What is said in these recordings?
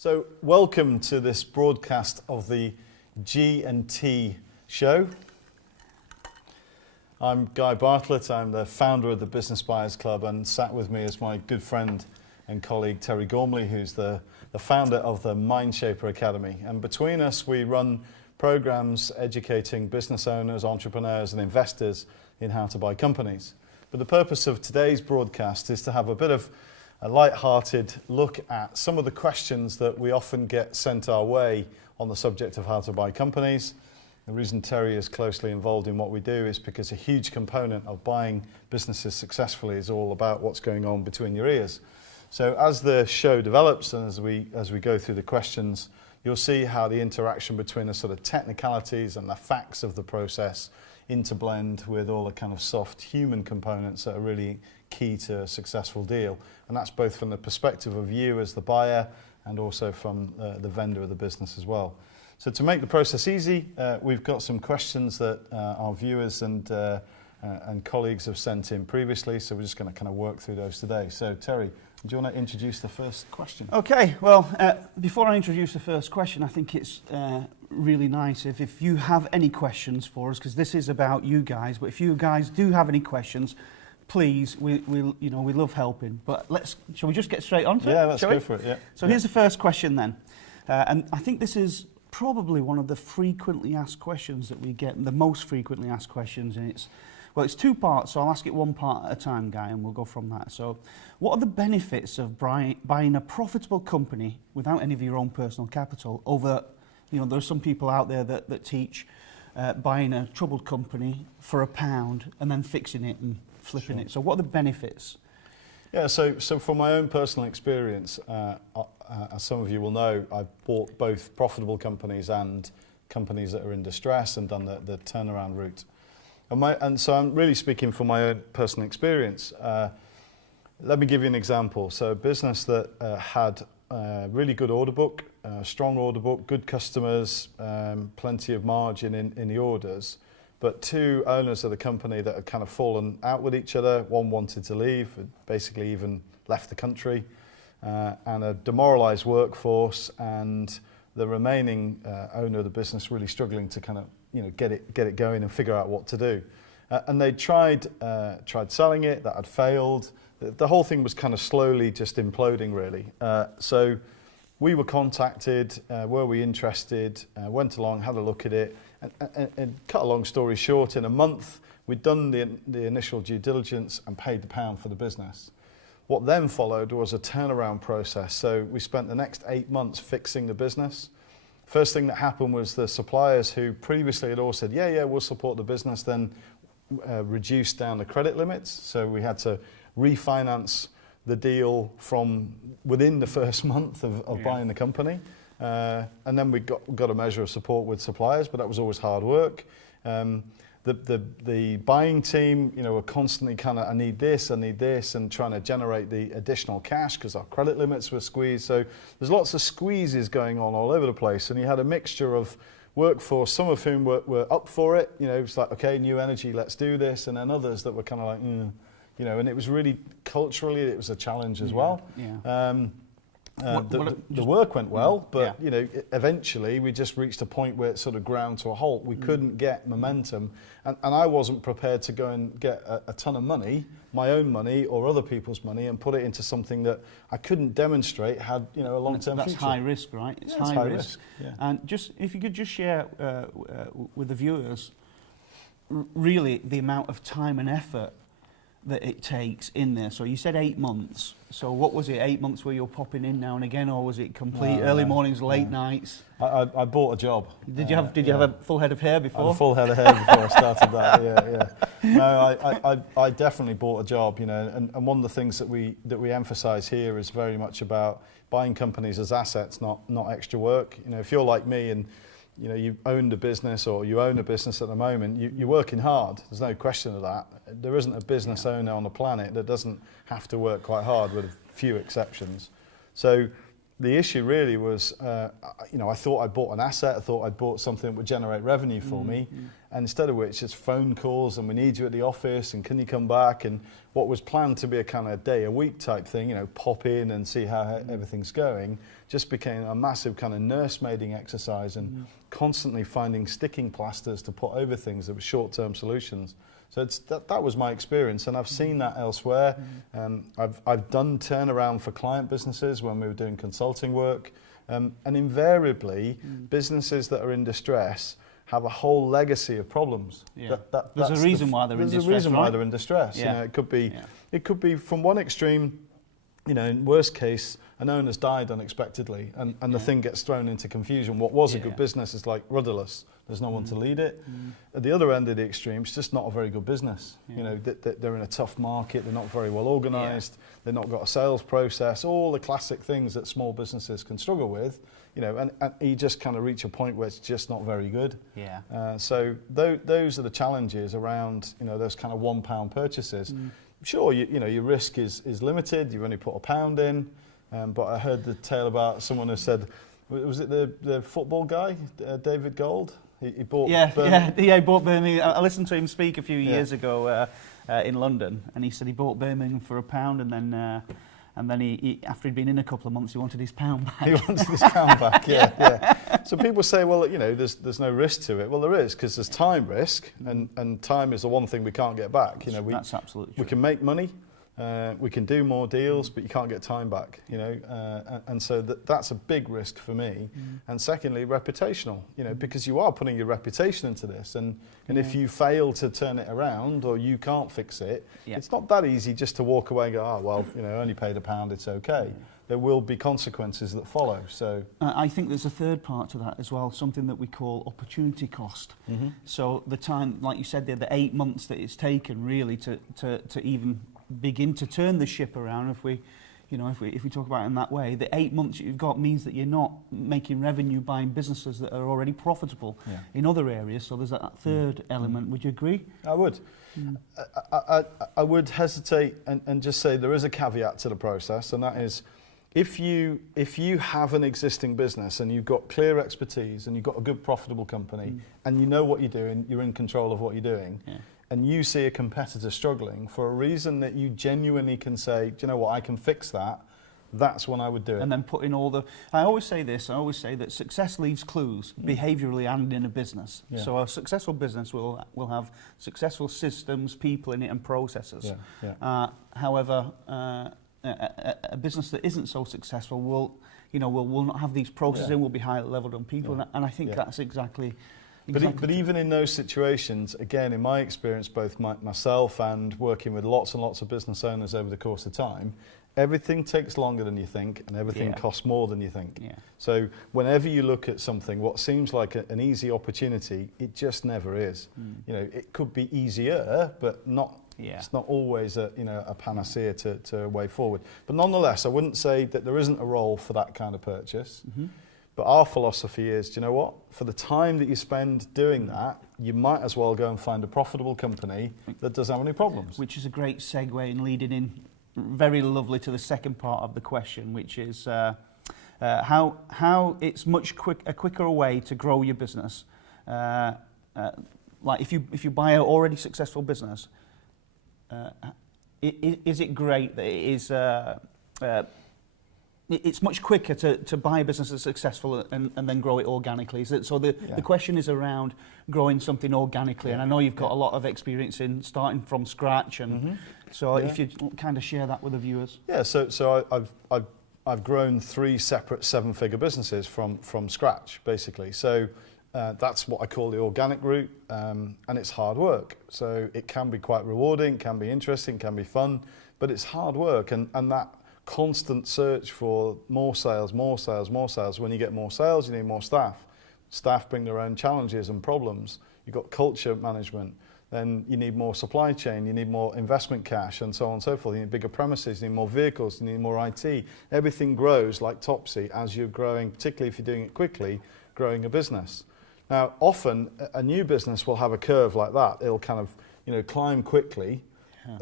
So welcome to this broadcast of the G&T show. I'm Guy Bartlett, I'm the founder of the Business Buyers Club, and sat with me is my good friend and colleague Terry Gormley, who's the founder of the Mindshaper Academy. And between us we run programs educating business owners, entrepreneurs and investors in how to buy companies. But the purpose of today's broadcast is to have a bit of a light-hearted look at some of the questions that we often get sent our way on the subject of how to buy companies. The reason Terry is closely involved in what we do is because a huge component of buying businesses successfully is all about what's going on between your ears. So as the show develops and as we go through the questions, you'll see how the interaction between the sort of technicalities and the facts of the process interblend with all the kind of soft human components that are really key to a successful deal. And that's both from the perspective of you as the buyer and also from the vendor of the business as well. So to make the process easy, we've got some questions that our viewers and colleagues have sent in previously, so we're just going to kind of work through those today. So Terry, do you want to introduce the first question? Okay, well, before I introduce the first question, I think it's really nice if you have any questions for us, because this is about you guys, but if you guys do have any questions, please, we love helping. But shall we just get straight on to it? Yeah, let's go for it, yeah. So here's the first question then. And I think this is probably one of the frequently asked questions that we get, the most frequently asked questions, and it's two parts, so I'll ask it one part at a time, Guy, and we'll go from that. So what are the benefits of buying a profitable company without any of your own personal capital over, there's some people out there that teach buying a troubled company for £1 and then fixing it and flipping it. So what are the benefits? Yeah, so from my own personal experience, as some of you will know, I've bought both profitable companies and companies that are in distress and done the turnaround route. And so I'm really speaking from my own personal experience. Let me give you an example. So a business that had a really good order book, strong order book, good customers, plenty of margin in the orders, but two owners of the company that had kind of fallen out with each other. One wanted to leave, basically even left the country, and a demoralised workforce, and the remaining owner of the business really struggling to kind of get it going and figure out what to do. And they tried selling it, that had failed. The whole thing was kind of slowly just imploding really. So we were contacted, were we interested, went along, had a look at it, and cut a long story short, in a month we'd done the initial due diligence and paid the pound for the business. What then followed was a turnaround process. So we spent the next 8 months fixing the business. First thing that happened was the suppliers who previously had all said, yeah, we'll support the business, then reduced down the credit limits. So we had to refinance the deal from within the first month of buying the company. And then we got a measure of support with suppliers, but that was always hard work. The buying team, were constantly kind of, I need this, and trying to generate the additional cash because our credit limits were squeezed. So there's lots of squeezes going on all over the place, and you had a mixture of workforce, some of whom were up for it. It's like, okay, new energy, let's do this, and then others that were kind of like, and it was really culturally, it was a challenge as well. Yeah. The work went well, but eventually we just reached a point where it sort of ground to a halt. We couldn't get momentum, and I wasn't prepared to go and get a ton of money, my own money or other people's money, and put it into something that I couldn't demonstrate had a long-term future. That's high risk, right? It's high risk. Yeah. And if you could just share with the viewers, really the amount of time and effort that it takes in there. So you said 8 months. So what was it, 8 months where you're popping in now and again, or was it complete early mornings, late nights? I bought a job. Did you have a full head of hair before? I had a full head of hair before I started that. Yeah. No, I definitely bought a job. And one of the things that we emphasise here is very much about buying companies as assets, not extra work. If you're like me and you owned a business or you own a business at the moment, you're working hard. There's no question of that. There isn't a business owner on the planet that doesn't have to work quite hard, with a few exceptions. So the issue really was, I thought I'd bought an asset, I thought I'd bought something that would generate revenue for me, and instead of which it's phone calls and we need you at the office and can you come back, and what was planned to be a kind of day a week type thing, pop in and see how everything's going, just became a massive kind of nursemaiding exercise and constantly finding sticking plasters to put over things that were short-term solutions. So that was my experience, and I've seen that elsewhere. I've done turnaround for client businesses when we were doing consulting work, and invariably businesses that are in distress have a whole legacy of problems. Yeah. There's a reason why they're in distress. There's a reason why they're in distress. Yeah. It could be from one extreme. In worst case, an owner's died unexpectedly, and the thing gets thrown into confusion. What was a good business is like rudderless. There's no one to lead it. At the other end of the extreme, it's just not a very good business. They're in a tough market. They're not very well organised. They've not got a sales process. All the classic things that small businesses can struggle with. And you just kind of reach a point where it's just not very good. Yeah. So those are the challenges around those kind of £1 purchases. Sure, your risk is limited. You've only put £1 in, but I heard the tale about someone who said, was it the football guy, David Gold? He bought Birmingham. He bought Birmingham. I listened to him speak a few years ago in London, and he said he bought Birmingham for £1, and then he after he'd been in a couple of months, he wanted his £1 back. He wanted his £1 back, yeah. So people say, well, there's no risk to it. Well, there is, because there's time risk, and time is the one thing we can't get back. That's absolutely true. We can make money, we can do more deals, but you can't get time back. And so that's a big risk for me. And secondly, reputational. Because you are putting your reputation into this, and if you fail to turn it around or you can't fix it, it's not that easy just to walk away and go, only paid £1, it's okay. There will be consequences that follow. So I think there's a third part to that as well, something that we call opportunity cost. So the time, like you said there, the 8 months that it's taken really to even begin to turn the ship around, if we talk about it in that way, the 8 months you've got means that you're not making revenue buying businesses that are already profitable in other areas. So there's that third element. Would you agree? I would. I would hesitate and just say there is a caveat to the process, and that is, if you have an existing business and you've got clear expertise and you've got a good profitable company and you know what you're doing, you're in control of what you're doing, and you see a competitor struggling for a reason that you genuinely can say, do you know what, I can fix that, that's when I would do it. And then put in all the... I always say that success leaves clues, behaviourally and in a business. So a successful business will have successful systems, people in it, and processes. However, a business that isn't so successful will not have these processes and will be high leveled on people. And I think that's exactly... But even in those situations, again, in my experience, both myself and working with lots and lots of business owners over the course of time, everything takes longer than you think, and everything costs more than you think. So whenever you look at something, what seems like an easy opportunity, it just never is. It could be easier, but not. It's not always a panacea to a way forward. But nonetheless, I wouldn't say that there isn't a role for that kind of purchase. But our philosophy is, do you know what? For the time that you spend doing that, you might as well go and find a profitable company that doesn't have any problems. Which is a great segue and leading in very lovely to the second part of the question, which is how it's a quicker way to grow your business. Like if you buy an already successful business, is it great that it is... it's much quicker to buy a business that's successful and then grow it organically. So the question is around growing something organically, and I know you've got a lot of experience in starting from scratch, and so if you kind of share that with the viewers. Yeah, so I've grown 3 separate 7-figure businesses from scratch, basically. So that's what I call the organic route, and it's hard work. So it can be quite rewarding, can be interesting, can be fun, but it's hard work, and that constant search for more sales. When you get more sales, you need more staff. Staff bring their own challenges and problems. You've got culture management. Then you need more supply chain, you need more investment cash, and so on and so forth. You need bigger premises, you need more vehicles, you need more IT. Everything grows like topsy as you're growing, particularly if you're doing it quickly, growing a business. Now, often a new business will have a curve like that. It'll kind of, climb quickly,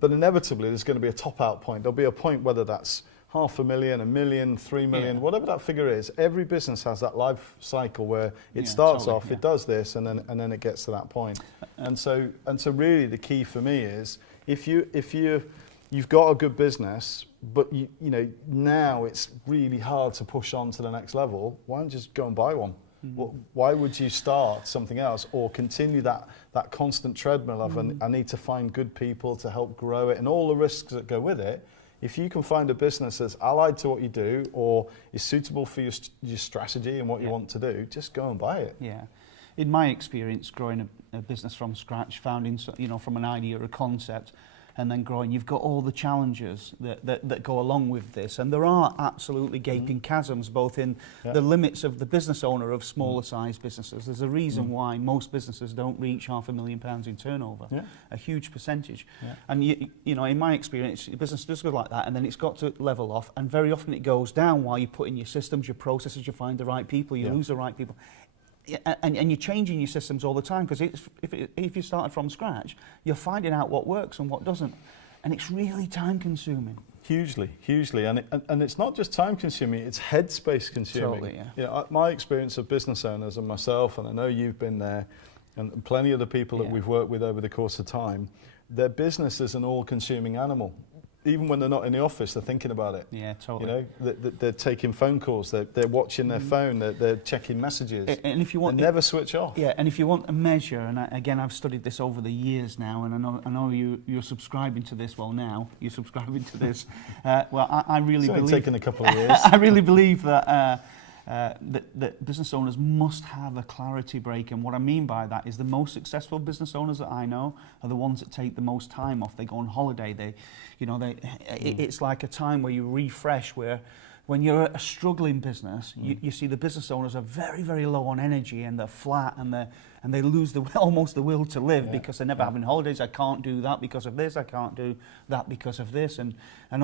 but inevitably there's going to be a top out point. There'll be a point, whether that's 500,000, 1 million, 3 million, Yeah. whatever that figure is. Every business has that life cycle where it Yeah, starts totally, off, yeah. it does this, and then it gets to that point. And so really the key for me is if you've got a good business, but you know now it's really hard to push on to the next level, why don't you just go and buy one? Why would you start something else or continue that constant treadmill of I need to find good people to help grow it and all the risks that go with it? If you can find a business that's allied to what you do or is suitable for your strategy and what you want to do, just go and buy it. Yeah. In my experience, growing a business from scratch, founding, from an idea or a concept, and then growing, you've got all the challenges that go along with this. And there are absolutely gaping chasms, both in the limits of the business owner of smaller sized businesses. There's a reason why most businesses don't reach £500,000 in turnover, a huge percentage. Yeah. And you know, in my experience, your business does go like that, and then it's got to level off, and very often it goes down while you put in your systems, your processes, you find the right people, you lose the right people. And you're changing your systems all the time, because if you started from scratch, you're finding out what works and what doesn't, and it's really time consuming. Hugely, and it's not just time consuming; it's headspace consuming. Totally, yeah. You know, my experience of business owners and myself, and I know you've been there, and plenty of the people that we've worked with over the course of time, their business is an all-consuming animal. Even when they're not in the office, they're thinking about it. Yeah, totally. You know, they're taking phone calls, they're watching their phone, they're checking messages. And if you want, they never switch off. Yeah, and if you want a measure, and again, I've studied this over the years now, and I know you're subscribing to this. Well, now you're subscribing to this. I really believe. It's taken a couple of years. I really believe that. That business owners must have a clarity break, and what I mean by that is the most successful business owners that I know are the ones that take the most time off. They go on holiday. It's like a time where you refresh. Where when you're a struggling business, you see the business owners are very, very low on energy, and they're flat, and they lose almost the will to live because they're never having holidays. I can't do that because of this. I can't do that because of this, and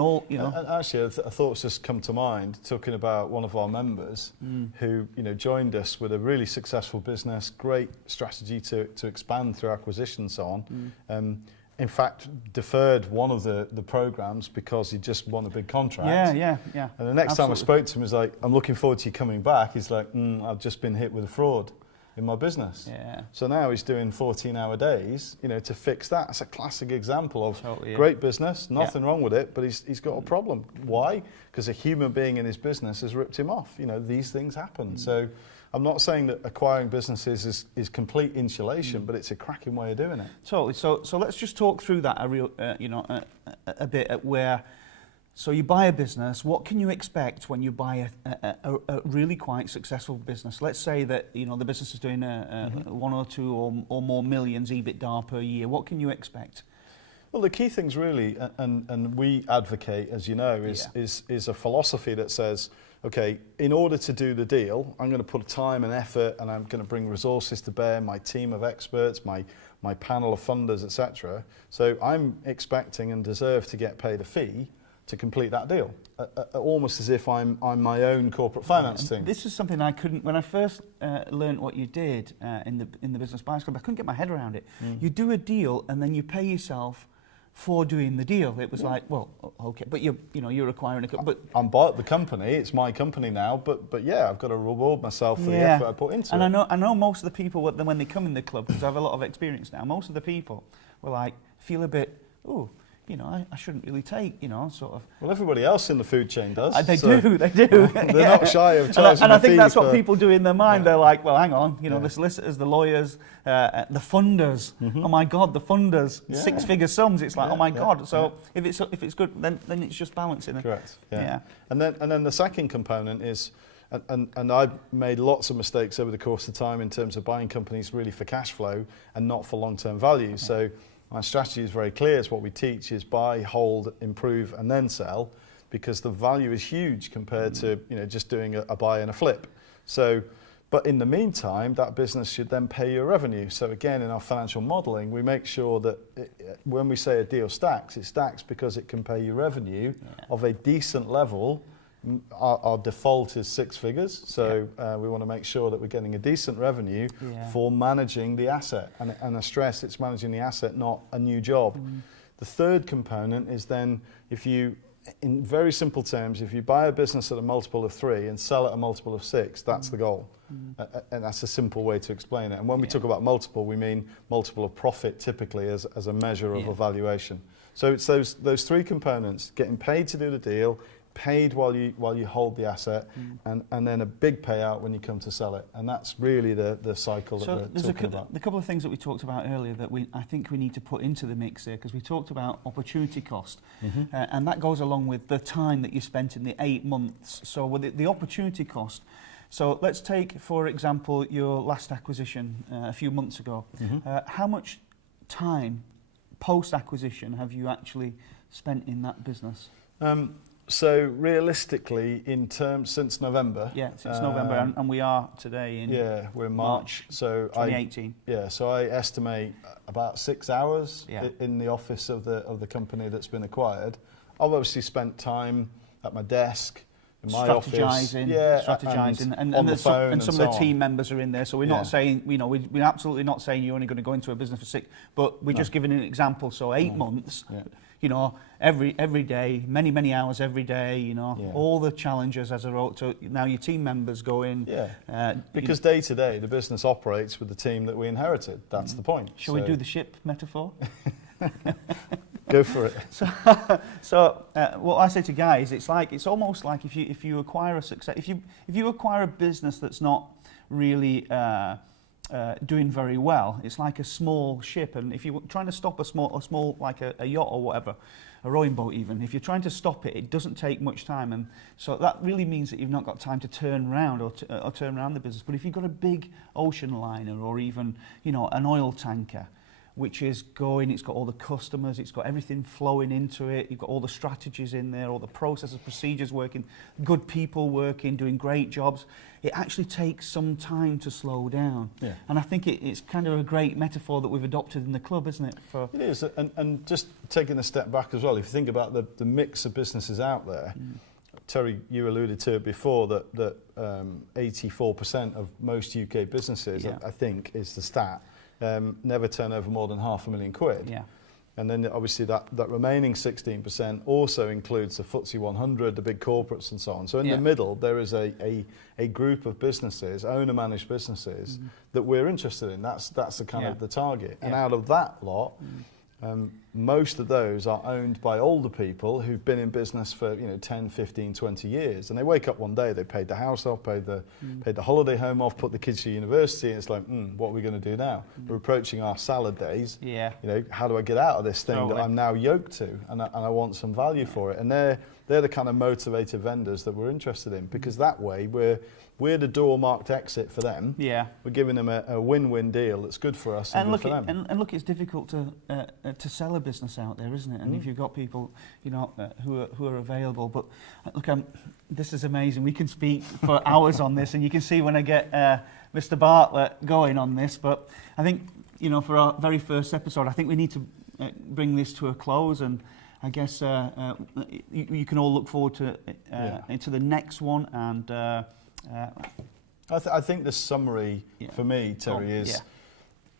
all, you know. And actually, a thought's just come to mind talking about one of our members who, you know, joined us with a really successful business, great strategy to expand through acquisition and so on. In fact, deferred one of the programs because he just won a big contract. Yeah. And the next Absolutely. time I spoke to him, he was like, "I'm looking forward to you coming back." He's like, "I've just been hit with a fraud in my business." Yeah. So now he's doing 14-hour days, you know, to fix that. It's a classic example of Totally, great business, nothing wrong with it, but he's got a problem. Why? Because a human being in his business has ripped him off. You know, these things happen. So I'm not saying that acquiring businesses is complete insulation, but it's a cracking way of doing it. Totally. So let's just talk through that a bit at where. So you buy a business. What can you expect when you buy a really quite successful business? Let's say that, you know, the business is doing 1 or 2 or more millions EBITDA per year. What can you expect? Well, the key things really, and we advocate, as you know, is a philosophy that says, okay, in order to do the deal, I'm going to put time and effort, and I'm going to bring resources to bear, my team of experts, my panel of funders, etc. So I'm expecting and deserve to get paid a fee to complete that deal, almost as if I'm my own corporate finance team. This is something I couldn't, when I first learned what you did in the Business Buyers Club, I couldn't get my head around it. You do a deal and then you pay yourself for doing the deal. It was like, well, okay, but you're acquiring but I'm bought the company. It's my company now. But yeah, I've got to reward myself for the effort I put into it. And I know most of the people when they come in the club, because I have a lot of experience now. Most of the people were like, feel a bit, you know, I shouldn't really take, you know, sort of. Well, everybody else in the food chain does. They do. They're not shy of charging and I think a fee that's for, what people do in their mind. They're like, well, hang on, you know, the solicitors, the lawyers, the funders. Oh my God, the funders, 6-figure sums. It's like, oh my God. So if it's good, then it's just balancing it. Correct. Yeah. And then the second component is, and I've made lots of mistakes over the course of time in terms of buying companies really for cash flow and not for long-term value. So my strategy is very clear. It's what we teach is buy, hold, improve, and then sell, because the value is huge compared to, you know, just doing a buy and a flip. So, but in the meantime, that business should then pay your revenue. So again, in our financial modelling, we make sure that when we say a deal stacks, it stacks because it can pay your revenue of a decent level. Our default is 6 figures, so we want to make sure that we're getting a decent revenue for managing the asset. And I stress it's managing the asset, not a new job. The third component is then if you in very simple terms, if you buy a business at a multiple of 3 and sell at a multiple of 6, that's the goal. And that's a simple way to explain it. And when we talk about multiple, we mean multiple of profit typically as a measure of a valuation. So it's those 3 components: getting paid to do the deal, paid while you hold the asset, and then a big payout when you come to sell it. And that's really the cycle that we're talking about. The couple of things that we talked about earlier that I think we need to put into the mix here, because we talked about opportunity cost, and that goes along with the time that you spent in the 8 months. So with the opportunity cost, so let's take, for example, your last acquisition a few months ago. How much time post-acquisition have you actually spent in that business? So realistically, since November. Yeah, since November, and we are today in. Yeah, we're in March. So 2018. So I estimate about 6 hours in the office of the company that's been acquired. I've obviously spent time at my desk, in my office, strategizing, and on the phone, and some of the team members are in there. So we're not saying, we're absolutely not saying you're only going to go into a business for 6, but we're just giving an example. So 8 months. Every day, many hours every day, all the challenges as a result. So now your team members go in. Because day to day, the business operates with the team that we inherited. That's the point. Shall we do the ship metaphor? Go for it. So what I say to guys, it's almost like if you acquire if you acquire a business that's not really doing very well, it's like a small ship, and if you're trying to stop a small like a yacht or whatever, a rowing boat even, if you're trying to stop it, it doesn't take much time, and so that really means that you've not got time to turn around or turn around the business. But if you've got a big ocean liner or even an oil tanker, which is going, it's got all the customers, it's got everything flowing into it, you've got all the strategies in there, all the processes, procedures working, good people working, doing great jobs. It actually takes some time to slow down. And I think it's kind of a great metaphor that we've adopted in the club, isn't it? It is, and just taking a step back as well, if you think about the mix of businesses out there, Terry, you alluded to it before, that 84% of most UK businesses, I think, is the stat, never turn over more than £500,000. And then obviously that remaining 16% also includes the FTSE 100, the big corporates and so on. So in the middle, there is a group of businesses, owner-managed businesses, that we're interested in. That's the kind of the target. And out of that lot, most of those are owned by older people who've been in business for 10, 15, 20 years, and they wake up one day, they paid the house off, paid the holiday home off, put the kids to university, and it's like, what are we going to do now? We're approaching our salad days. How do I get out of this thing that I'm now yoked to, and I want some value for it? And they're the kind of motivated vendors that we're interested in, because that way we're the door marked exit for them. We're giving them a win-win deal that's good for us and good for them. And look, it's difficult to sell a business out there, isn't it? And if you've got people, who are available. But look, this is amazing. We can speak for hours on this, and you can see when I get Mr. Bartlett going on this. But I think, for our very first episode, I think we need to bring this to a close, and I guess you can all look forward to into the next one. And I think the summary for me, Terry, is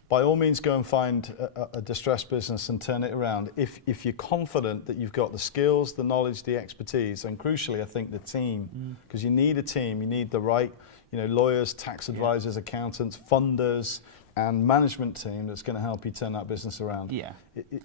by all means go and find a distressed business and turn it around. If you're confident that you've got the skills, the knowledge, the expertise, and crucially, I think the team, because you need a team, you need the right, lawyers, tax advisors, accountants, funders, and management team that's going to help you turn that business around.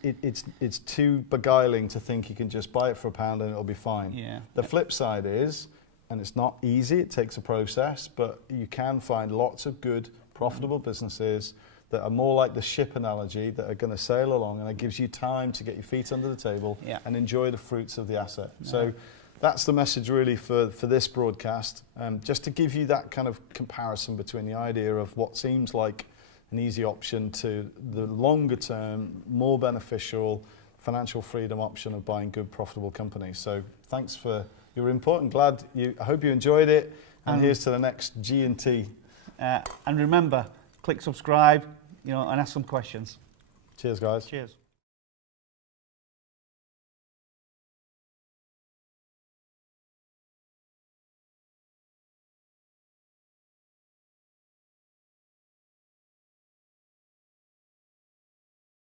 It's too beguiling to think you can just buy it for £1 and it'll be fine. The flip side is, and it's not easy, it takes a process, but you can find lots of good, profitable businesses that are more like the ship analogy, that are going to sail along, and it gives you time to get your feet under the table and enjoy the fruits of the asset. So that's the message really for this broadcast, just to give you that kind of comparison between the idea of what seems like an easy option to the longer term, more beneficial financial freedom option of buying good, profitable companies. So thanks for your input, and I hope you enjoyed it, and here's to the next G&T. And remember, click subscribe, and ask some questions. Cheers, guys. Cheers.